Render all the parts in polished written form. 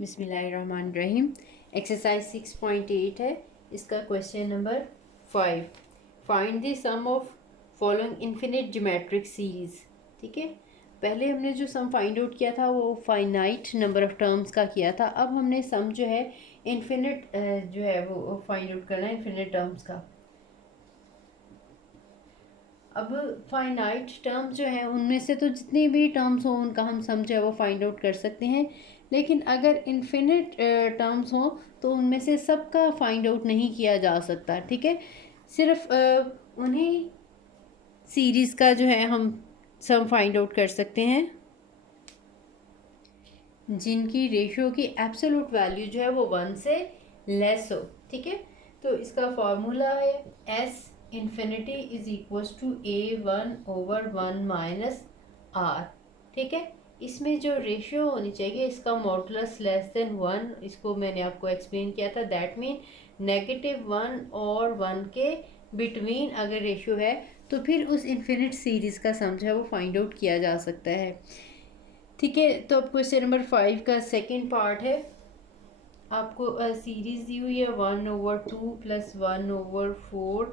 बिस्मिल्लाहिर्रहमानिर्रहीम। एक्सरसाइज 6.8 है, इसका question number 5। Find the sum of following infinite geometric series. ठीक है, पहले हमने जो सम फाइंड आउट किया था वो फाइनाइट नंबर ऑफ टर्म्स का किया था। अब हमने सम जो है इन्फिनिट जो है वो फाइंड आउट करना है, इन्फिनिट टर्म्स का। अब फाइनाइट टर्म्स जो है उनमें से तो जितने भी टर्म्स हों उनका हम सम जो है वो फाइंड आउट कर सकते हैं, लेकिन अगर इन्फिनिट टर्म्स हों तो उनमें से सबका फाइंड आउट नहीं किया जा सकता। ठीक है, सिर्फ उन्हीं सीरीज़ का जो है हम सम फाइंड आउट कर सकते हैं जिनकी रेशियो की एब्सोल्यूट वैल्यू जो है वो 1 से लेस हो। ठीक है, तो इसका फॉर्मूला है S infinity is equals to A1/1 minus R. ठीक है, इसमें जो रेशियो होनी चाहिए इसका मॉडुलस लेस देन 1, इसको मैंने आपको एक्सप्लेन किया था। दैट मीन -1 और 1 के बिटवीन अगर रेशियो है तो फिर उस इन्फिनिट सीरीज़ का सम जो है वो फाइंड आउट किया जा सकता है। ठीक है, तो अब क्वेश्चन नंबर 5 का सेकेंड पार्ट है। आपको सीरीज दी हुई है 1/2 प्लस 1/4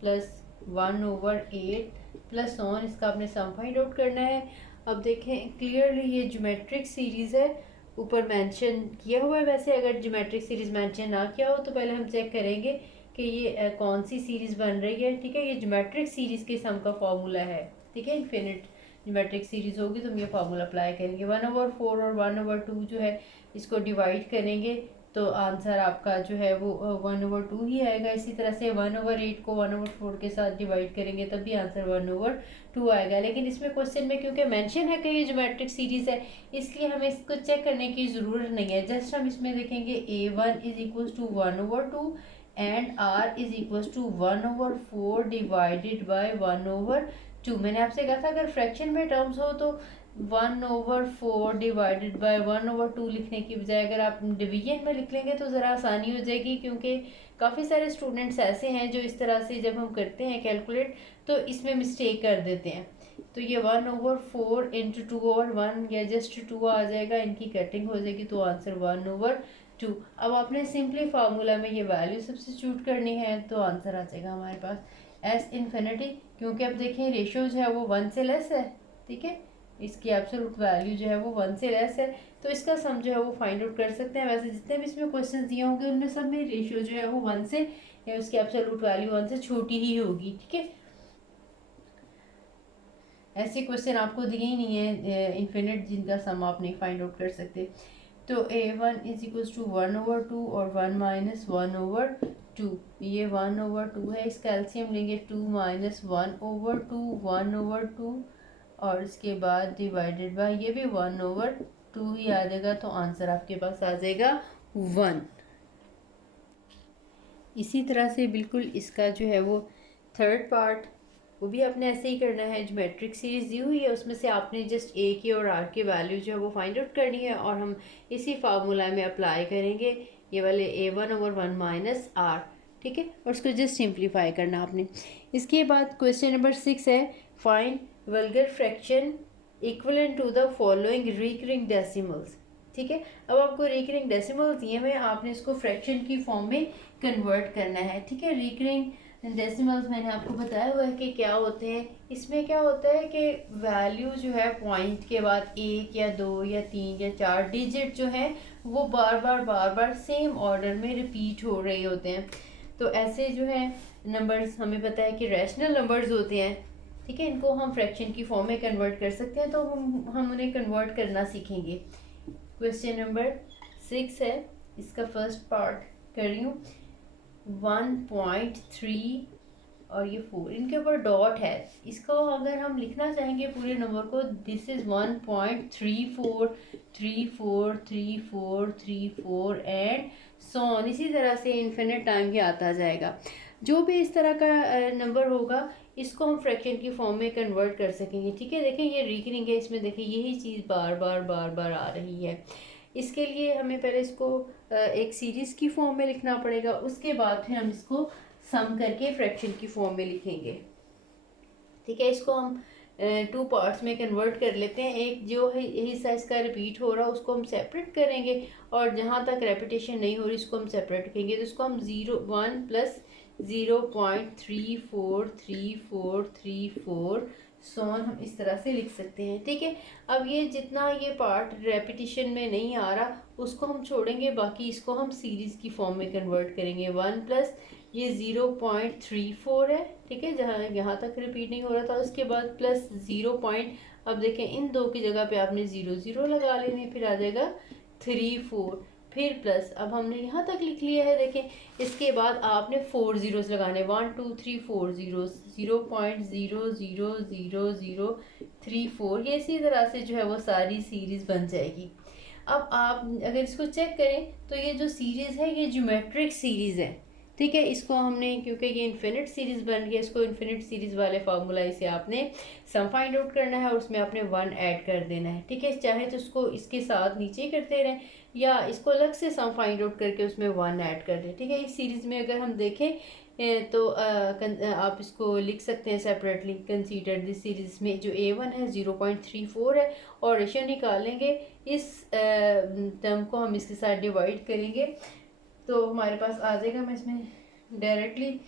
प्लस 1/8 प्लस ऑन, इसका आपने सम फाइंड आउट करना है। अब देखें क्लियरली ये ज्योमेट्रिक सीरीज है, ऊपर मेंशन किया हुआ है। वैसे अगर ज्योमेट्रिक सीरीज मेंशन ना किया हो तो पहले हम चेक करेंगे कि ये कौन सी सीरीज बन रही है। ठीक है, ये ज्योमेट्रिक सीरीज के सम का फॉर्मूला है। ठीक है, इन्फिनिट ज्योमेट्रिक सीरीज होगी तो हम ये फार्मूला अप्लाई करेंगे। 1/4 और 1/2 जो है इसको डिवाइड करेंगे तो आंसर आपका जो है वो 1/2 ही आएगा। इसी तरह से 1/8 को 1/4 के साथ डिवाइड करेंगे तब भी आंसर 1/2 आएगा। लेकिन इसमें क्वेश्चन में क्योंकि मेंशन है कि ये ज्योमेट्रिक सीरीज है इसलिए हमें इसको चेक करने की ज़रूरत नहीं है। जस्ट हम इसमें देखेंगे A1 is equals to 1/2 and R is equals to 1/4 divided by 1/2। मैंने आपसे कहा था अगर फ्रैक्शन में टर्म्स हो तो 1/4 डिवाइडेड बाय 1/2 लिखने की बजाय अगर आप डिवीजन में लिख लेंगे तो ज़रा आसानी हो जाएगी, क्योंकि काफ़ी सारे स्टूडेंट्स ऐसे हैं जो इस तरह से जब हम करते हैं कैलकुलेट तो इसमें मिस्टेक कर देते हैं। तो ये 1/4 इंटू 2/1 या जस्ट 2 आ जाएगा, इनकी कटिंग हो जाएगी तो आंसर 1/2। अब आपने सिंपली फार्मूला में ये वैल्यू सब्स्टिट्यूट करनी है तो आंसर आ जाएगा हमारे पास एस इन्फिनिटी। क्योंकि अब देखें रेशियो जो है वो 1 से लेस है। ठीक है, इसकी एब्सोल्यूट वैल्यू जो है वो 1 से लेस है तो इसका सम जो है वो फाइंड आउट कर सकते हैं। वैसे जितने भी इसमें क्वेश्चंस दिए होंगे उनमें सब में रेशियो जो है वो 1 से या उसकी एब्सोल्यूट वैल्यू 1 से छोटी ही होगी। ठीक है, ऐसे क्वेश्चन आपको दिए ही नहीं है इन्फिनिट जिनका सम आप नहीं फाइंड आउट कर सकते। तो A1 इज इक्वल्स टू 1/2 और 1 माइनस 1/2। ये 1/2 है, इसका एलसीएम लेंगे 2 माइनस 1/2 1/2 और इसके बाद डिवाइडेड बाय ये भी 1/2 ही आ जाएगा तो आंसर आपके पास आ जाएगा 1। इसी तरह से बिल्कुल इसका जो है वो थर्ड पार्ट वो भी आपने ऐसे ही करना है। ज्योमेट्रिक सीरीज दी हुई है उसमें से आपने जस्ट ए की और आर की वैल्यू जो है वो फाइंड आउट करनी है और हम इसी फार्मूला में अप्लाई करेंगे ये वाले A1/1 माइनस आर। ठीक है, और उसको जस्ट सिंप्लीफाई करना आपने। इसके बाद क्वेश्चन नंबर 6 है find vulgar fraction equivalent to the following recurring decimals. ठीक है, अब आपको रिकरिंग डेसिमल्स दिए हुए आपने इसको फ्रैक्शन की फॉर्म में कन्वर्ट करना है। ठीक है, रिकरिंग डेसिमल्स मैंने आपको बताया हुआ है कि क्या होते हैं। इसमें क्या होता है कि वैल्यू जो है पॉइंट के बाद 1 या 2 या 3 या 4 डिजिट जो है वो बार बार सेम ऑर्डर में रिपीट हो रहे होते हैं। तो ऐसे जो है नंबर्स हमें पता है कि रैशनल नंबर्स होते हैं। ठीक है, इनको हम फ्रैक्शन की फॉर्म में कन्वर्ट कर सकते हैं तो हम उन्हें कन्वर्ट करना सीखेंगे। क्वेश्चन नंबर 6 है, इसका फर्स्ट पार्ट कर रही हूँ। 1.3 और ये 4 इनके ऊपर डॉट है। इसको अगर हम लिखना चाहेंगे पूरे नंबर को this is 1.34343434 and so on, इसी तरह से इन्फिनिट टाइम ही आता जाएगा। जो भी इस तरह का नंबर होगा इसको हम फ्रैक्शन की फॉर्म में कन्वर्ट कर सकेंगे। ठीक है, देखें ये रिकरिंग है, इसमें देखें यही चीज़ बार बार आ रही है। इसके लिए हमें पहले इसको एक सीरीज़ की फॉर्म में लिखना पड़ेगा, उसके बाद फिर हम इसको सम करके फ्रैक्शन की फॉर्म में लिखेंगे। ठीक है, इसको हम टू पार्ट्स में कन्वर्ट कर लेते हैं। एक जो है हिस्सा इसका रिपीट हो रहा है उसको हम सेपरेट करेंगे, और जहाँ तक रेपिटेशन नहीं हो रही उसको हम सेपरेट करेंगे। तो इसको हम 1 प्लस 0.343434 सोन हम इस तरह से लिख सकते हैं। ठीक है, अब ये जितना ये पार्ट रेपिटेशन में नहीं आ रहा उसको हम छोड़ेंगे, बाकी इसको हम सीरीज़ की फॉर्म में कन्वर्ट करेंगे। 1 प्लस ये 0.34 है, ठीक है, जहाँ यहाँ तक रिपीट नहीं हो रहा था। उसके बाद प्लस 0 पॉइंट, अब देखें इन दो की जगह पे आपने 0 लगा लेने, फिर आ जाएगा 34, फिर प्लस, अब हमने यहाँ तक लिख लिया है। देखें इसके बाद आपने 4 जीरोस लगाने, 1 2 3 4 जीरोस, 0.0000034, ये इसी तरह से जो है वो सारी सीरीज़ बन जाएगी। अब आप अगर इसको चेक करें तो ये जो सीरीज़ है ये ज्योमेट्रिक सीरीज़ है। ठीक है, इसको हमने क्योंकि ये इन्फिनिट सीरीज़ बन गया, इसको इन्फिनिट सीरीज़ वाले फार्मूला से आपने सम फाइंड आउट करना है और उसमें आपने 1 ऐड कर देना है। ठीक है, चाहे तो इसको इसके साथ नीचे ही करते रहें या इसको अलग से सम फाइंड आउट करके उसमें 1 ऐड कर दें। ठीक है, इस सीरीज़ में अगर हम देखें तो आप इसको लिख सकते हैं सेपरेटली। कंसीडर दिस सीरीज़ में जो A1 है 0.34 है, और रेशियो निकालेंगे, इस टर्म को हम इसके साथ डिवाइड करेंगे तो हमारे पास आ जाएगा। मैं इसमें डायरेक्टली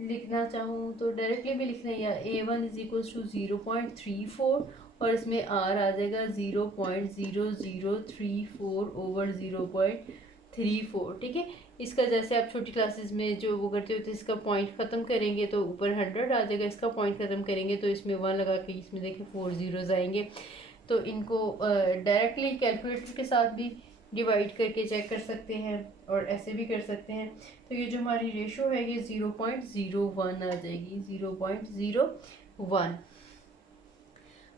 लिखना चाहूँ तो डायरेक्टली भी लिखना है, या A1 इज इक्वल टू 0.34 और इसमें R आ जाएगा 0.0034 ओवर 0.34। ठीक है, इसका जैसे आप छोटी क्लासेस में जो वो करते होते इसका पॉइंट ख़त्म करेंगे तो ऊपर 100 आ जाएगा, इसका पॉइंट ख़त्म करेंगे तो इसमें 1 लगा के इसमें देखिए 4 जीरोज़ आएंगे। तो इनको डायरेक्टली कैलकुलेटर के साथ भी डिवाइड करके चेक कर सकते हैं और ऐसे भी कर सकते हैं। तो ये जो हमारी रेशो है ये 0.01 आ जाएगी, 0.01।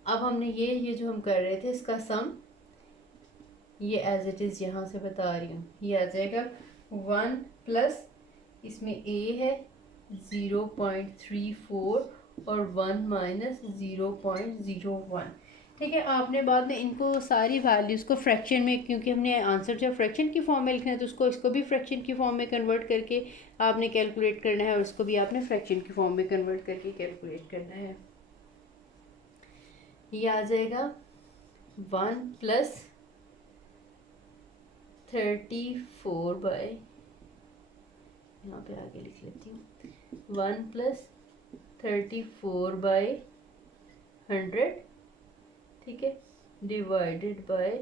अब हमने ये जो हम कर रहे थे इसका सम ये एज इट इज़ यहाँ से बता रही हूँ, ये आ जाएगा 1 प्लस इसमें A है 0.34 और 1 माइनस 0.01। ठीक है, आपने बाद में इनको सारी वैल्यूज़ को फ्रैक्शन में, क्योंकि हमने आंसर जब फ्रैक्शन की फॉर्म में लिखना है तो उसको इसको भी फ्रैक्शन की फॉर्म में कन्वर्ट करके आपने कैलकुलेट करना है और उसको भी आपने फ्रैक्शन की फॉर्म में कन्वर्ट करके कैलकुलेट करना है। ये आ जाएगा 1 प्लस 34 बाय, यहाँ पे आगे लिख लेती हूँ, 1 प्लस 34 बाय 100। ठीक है, डिवाइडेड बाय,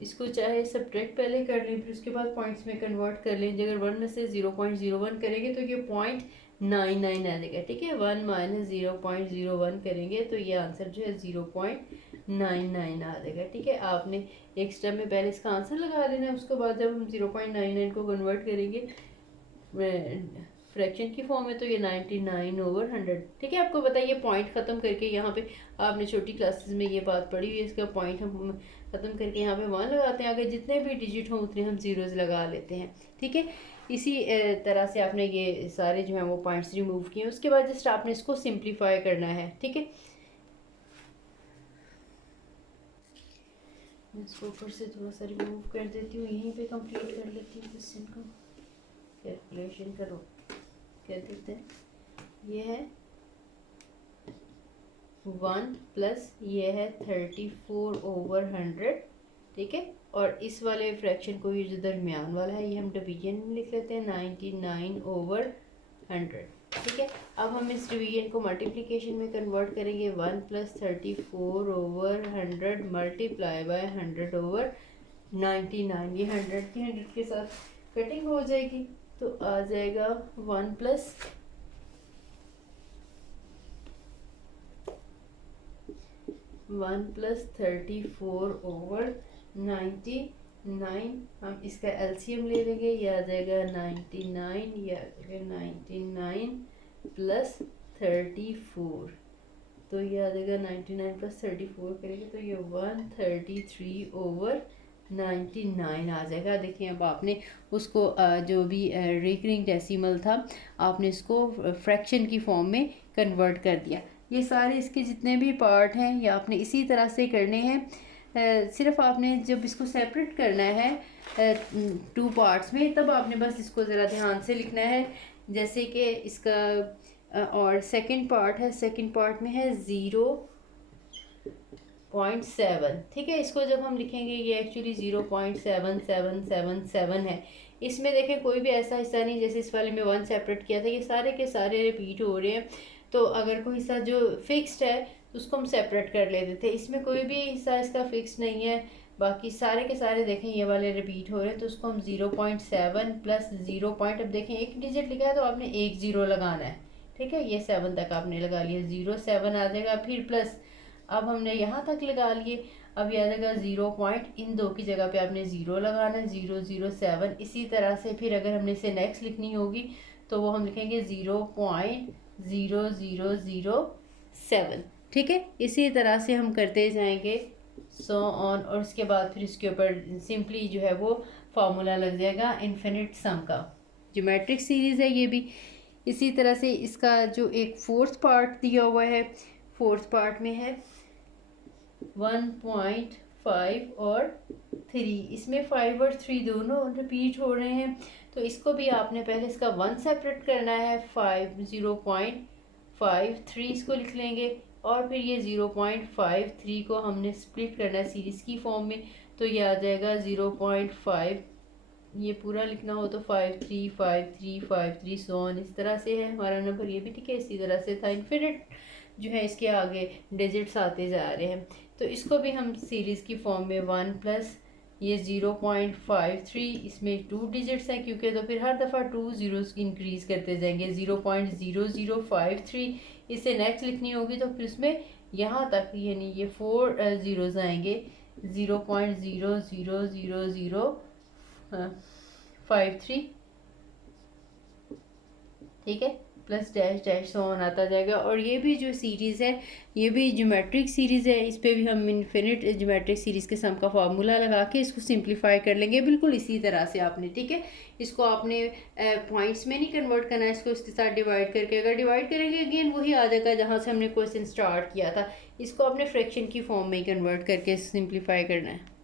इसको चाहे सब्ट्रैक्ट पहले कर लें फिर उसके बाद पॉइंट्स में कन्वर्ट कर लें। अगर 1 में से 0.01 करेंगे तो ये 0.99 आ जाएगा। ठीक है, 1 माइनस 0.01 करेंगे तो ये आंसर जो है 0.99 आ जाएगा। ठीक है, आपने एक स्टेप में पहले इसका आंसर लगा लेना है, उसके बाद जब हम 0.99 को कन्वर्ट करेंगे फ्रैक्शन की फॉर्म में तो ये 99 ओवर 100। ठीक है, आपको बताइए पॉइंट ख़त्म करके यहाँ पे आपने छोटी क्लासेस में ये बात पढ़ी हुई है, इसका पॉइंट हम ख़त्म करके यहाँ पे 1 लगाते हैं, आगे जितने भी डिजिट हों उतने हम जीरोज़ लगा लेते हैं। ठीक है, इसी तरह से आपने ये सारे जो हैं वो पॉइंट्स रिमूव किए, उसके बाद जस्ट आपने इसको सिंप्लीफाई करना है। ठीक है, मैं इसको ऊपर से थोड़ा सा रिमूव कर देती हूँ, यहीं पे कंप्लीट कर लेती हूँ क्वेश्चन को। कैलकुलेशन करो, क्या देते हैं, ये है 1 प्लस ये है 34 ओवर 100। ठीक है, और इस वाले फ्रैक्शन को ये जो दरमियान वाला है ये हम डिवीजन में लिख लेते हैं 99 ओवर 100। ठीक है, अब हम इस डिवीजन को मल्टीप्लिकेशन में कन्वर्ट करेंगे। 1 plus 34 over 100 multiply by 100 over 99, ये 100 की 100 के साथ कटिंग हो जाएगी तो आ जाएगा 1 प्लस 34 ओवर 99, हम इसका एलसीएम ले लेंगे, ये आ जाएगा 99, ये आ जाएगा 99 प्लस 34, तो ये आ जाएगा 99 प्लस 34 करेंगे तो ये 133 ओवर 99 आ जाएगा। देखिए अब आपने उसको जो भी रिकरिंग डेसिमल था आपने इसको फ्रैक्शन की फॉर्म में कन्वर्ट कर दिया। ये सारे इसके जितने भी पार्ट हैं ये आपने इसी तरह से करने हैं। सिर्फ आपने जब इसको सेपरेट करना है टू पार्ट्स में तब आपने बस इसको ज़रा ध्यान से लिखना है। जैसे कि इसका और सेकंड पार्ट है, सेकंड पार्ट में है 0 0.7, ठीक है। इसको जब हम लिखेंगे ये एक्चुअली 0.7777 है। इसमें देखें कोई भी ऐसा हिस्सा नहीं जैसे इस वाले में 1 सेपरेट किया था, ये सारे के सारे रिपीट हो रहे हैं। तो अगर कोई हिस्सा जो फिक्स्ड है तो उसको हम सेपरेट कर लेते थे। इसमें कोई भी हिस्सा इसका फिक्स नहीं है, बाकी सारे के सारे देखें ये वाले रिपीट हो रहे हैं। तो उसको हम 0.7 प्लस 0 पॉइंट, अब देखें एक डिजिट लिखा है तो आपने एक ज़ीरो लगाना है, ठीक है। ये 7 तक आपने लगा लिया, 0.7 आ जाएगा, फिर प्लस अब हमने यहाँ तक लगा लिए। अब ये आ जाएगा 0 पॉइंट, इन दो की जगह पे आपने 0 लगाना है, 007। इसी तरह से फिर अगर हमने इसे नेक्स्ट लिखनी होगी तो वो हम लिखेंगे 0.0007, ठीक है। इसी तरह से हम करते जाएंगे सो ऑन, और उसके बाद फिर इसके ऊपर सिंपली जो है वो फार्मूला लग जाएगा इन्फिनिट सम का। ज्योमेट्रिक सीरीज़ है ये भी। इसी तरह से इसका जो एक फोर्थ पार्ट दिया हुआ है, फोर्थ पार्ट में है 1.5 और 3, इसमें 5 और 3 दोनों रिपीट हो रहे हैं। तो इसको भी आपने पहले इसका 1 सेपरेट करना है, 0.53 इसको लिख लेंगे, और फिर ये 0.53 को हमने स्प्लिट करना है सीरीज़ की फॉर्म में। तो ये आ जाएगा 0.5, ये पूरा लिखना हो तो 535353 सोन, इस तरह से है हमारा नंबर ये भी, ठीक है। इसी तरह से था इन्फिनिट जो है इसके आगे डिजिट्स आते जा रहे हैं। तो इसको भी हम सीरीज़ की फॉर्म में 1 प्लस ये 0.53, इसमें 2 डिजिट्स हैं क्योंकि, तो फिर हर दफ़ा 2 ज़ीरोज़ इंक्रीज़ करते जाएंगे। 0.0053 इसे नेक्स्ट लिखनी होगी तो फिर उसमें यहाँ तक यानी ये 4 ज़ीरोज़ आएंगे, 0.000053, ठीक है, plus dash dash so on आता जाएगा। और ये भी जो सीरीज़ है ये भी ज्योमेट्रिक सीरीज़ है, इस पर भी हम इन्फिनिट ज्योमेट्रिक सीरीज़ के सम का फार्मूला लगा के इसको सिंप्लीफाई कर लेंगे बिल्कुल इसी तरह से आपने, ठीक है। इसको आपने पॉइंट्स में नहीं कन्वर्ट करना है, इसको इसके साथ डिवाइड करके, अगर डिवाइड करेंगे अगेन वही आ जाएगा जहाँ से हमने क्वेश्चन स्टार्ट किया था। इसको आपने फ्रैक्शन की फॉर्म में ही कन्वर्ट करके सिंप्लीफाई करना है।